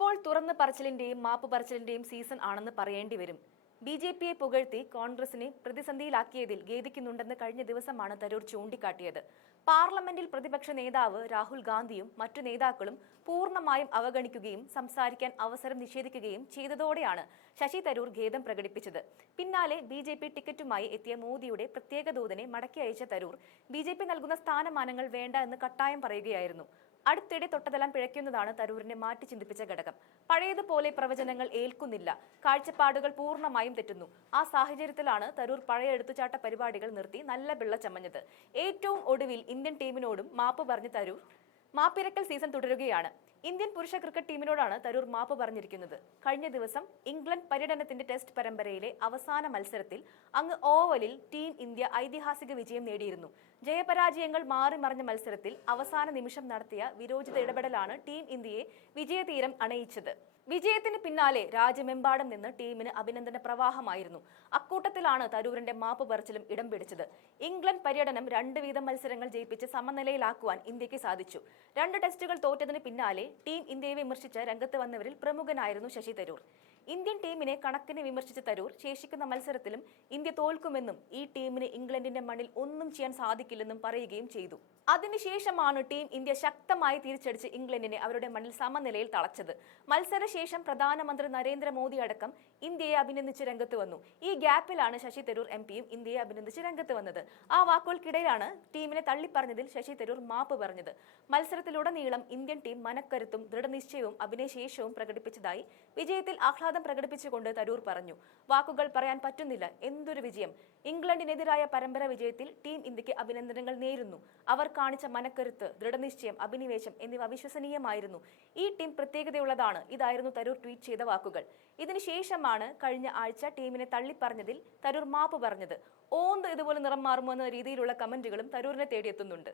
ഇപ്പോൾ തുറന്ന് പറച്ചിലിന്റെയും മാപ്പ് പറച്ചിലിന്റെയും സീസൺ ആണെന്ന് പറയേണ്ടി വരും. ബി ജെ പിയെ പുകഴ്ത്തി കോൺഗ്രസിനെ പ്രതിസന്ധിയിലാക്കിയതിൽ ഖേദിക്കുന്നുണ്ടെന്ന് കഴിഞ്ഞ ദിവസമാണ് തരൂർ ചൂണ്ടിക്കാട്ടിയത്. പാർലമെന്റിൽ പ്രതിപക്ഷ നേതാവ് രാഹുൽ ഗാന്ധിയും മറ്റു നേതാക്കളും പൂർണമായും അവഗണിക്കുകയും സംസാരിക്കാൻ അവസരം നിഷേധിക്കുകയും ചെയ്തതോടെയാണ് ശശി തരൂർ ഖേദം പ്രകടിപ്പിച്ചത്. പിന്നാലെ ബി ജെ പി ടിക്കറ്റുമായി എത്തിയ മോദിയുടെ പ്രത്യേക ദൂതനെ മടക്കി അയച്ച തരൂർ ബി ജെ പി നൽകുന്ന സ്ഥാനമാനങ്ങൾ വേണ്ട എന്ന് കട്ടായം പറയുകയായിരുന്നു. അടുത്തിടെ തൊട്ടതെല്ലാം പിഴയ്ക്കുന്നതാണ് തരൂരിനെ മാറ്റി ചിന്തിപ്പിച്ച ഘടകം. പഴയതുപോലെ പ്രവചനങ്ങൾ ഏൽക്കുന്നില്ല. കാഴ്ചപ്പാടുകൾ പൂർണമായും തെറ്റുന്നു. ആ സാഹചര്യത്തിലാണ് തരൂർ പഴയ എടുത്തുചാട്ട പരിപാടികൾ നിർത്തി നല്ല പിള്ള ചമഞ്ഞത് ഏറ്റവും ഒടുവിൽ ഇന്ത്യൻ ടീമിനോടും മാപ്പ് പറഞ്ഞ് തരൂർ മാപ്പിരക്കൽ സീസൺ തുടരുകയാണ്. ഇന്ത്യൻ പുരുഷ ക്രിക്കറ്റ് ടീമിനോടാണ് തരൂർ മാപ്പ് പറഞ്ഞിരിക്കുന്നത്. കഴിഞ്ഞ ദിവസം ഇംഗ്ലണ്ട് പര്യടനത്തിന്റെ ടെസ്റ്റ് പരമ്പരയിലെ അവസാന മത്സരത്തിൽ അങ്ങ് ഓവലിൽ ടീം ഇന്ത്യ ഐതിഹാസിക വിജയം നേടിയിരുന്നു. ജയപരാജയങ്ങൾ മാറി മറിഞ്ഞ മത്സരത്തിൽ അവസാന നിമിഷം നടത്തിയ വിരോചിത ഇടപെടലാണ് ടീം ഇന്ത്യയെ വിജയതീരം അണയിച്ചത്. വിജയത്തിന് പിന്നാലെ രാജ്യമെമ്പാടും നിന്ന് ടീമിന് അഭിനന്ദന പ്രവാഹമായിരുന്നു. അക്കൂട്ടത്തിലാണ് തരൂരിന്റെ മാപ്പ് പറച്ചിലും ഇടം പിടിച്ചത്. ഇംഗ്ലണ്ട് പര്യടനം രണ്ട് വീതം മത്സരങ്ങൾ ജയിപ്പിച്ച് സമനിലയിലാക്കുവാൻ ഇന്ത്യയ്ക്ക് സാധിച്ചു. രണ്ട് ടെസ്റ്റുകൾ തോറ്റതിന് പിന്നാലെ ടീം ഇന്ത്യയെ വിമർശിച്ച് രംഗത്ത് വന്നവരിൽ പ്രമുഖനായിരുന്നു ശശി തരൂർ. ഇന്ത്യൻ ടീമിനെ കണക്കിന് വിമർശിച്ച തരൂർ ശേഷിക്കുന്ന മത്സരത്തിലും ഇന്ത്യ തോൽക്കുമെന്നും ഈ ടീമിന് ഇംഗ്ലണ്ടിന്റെ മണ്ണിൽ ഒന്നും ചെയ്യാൻ സാധിക്കില്ലെന്നും പറയുകയും ചെയ്തു. അതിനുശേഷമാണ് ടീം ഇന്ത്യ ശക്തമായി തിരിച്ചടിച്ച് ഇംഗ്ലണ്ടിനെ അവരുടെ മണ്ണിൽ സമനിലയിൽ തളച്ചത്. മത്സരശേഷം പ്രധാനമന്ത്രി നരേന്ദ്രമോദി അടക്കം ഇന്ത്യയെ അഭിനന്ദിച്ച് രംഗത്ത് വന്നു. ഈ ഗ്യാപ്പിലാണ് ശശി തരൂർ എം പിയും ഇന്ത്യയെ അഭിനന്ദിച്ച് രംഗത്ത് വന്നത്. ആ വാക്കുകൾക്കിടയിലാണ് ടീമിനെ തള്ളിപ്പറഞ്ഞതിൽ ശശി തരൂർ മാപ്പ് പറഞ്ഞത്. മത്സരത്തിലുടനീളം ഇന്ത്യൻ ടീം മനക്കരുത്തും ദൃഢനിശ്ചയവും അഭിനയശേഷവും പ്രകടിപ്പിച്ചതായി വിജയത്തിൽ ആഹ്ലാദം പ്രകടിപ്പിച്ചുകൊണ്ട് തരൂർ പറഞ്ഞു വാക്കുകൾ പറയാൻ പറ്റുന്നില്ല. എന്തൊരു വിജയം. ഇംഗ്ലണ്ടിനെതിരായ പരമ്പര വിജയത്തിൽ ടീം ഇന്ത്യയ്ക്ക് അഭിനന്ദനങ്ങൾ നേരുന്നു. അവർ കാണിച്ച മനക്കരുത്ത് ദൃഢനിശ്ചയം അഭിനിവേശം എന്നിവ അവിശ്വസനീയമായിരുന്നു ഈ ടീം പ്രത്യേകതയുള്ളതാണ് ഇതായിരുന്നു തരൂർ ട്വീറ്റ് ചെയ്ത വാക്കുകൾ. ഇതിനുശേഷമാണ് കഴിഞ്ഞ ആഴ്ച ടീമിനെ തള്ളിപ്പറഞ്ഞതിൽ തരൂർ മാപ്പ് പറഞ്ഞത്. ഓന്ത് ഇതുപോലെ നിറം മാറുമോ എന്ന രീതിയിലുള്ള കമന്റുകളും തരൂരിനെ തേടിയെത്തുന്നുണ്ട്.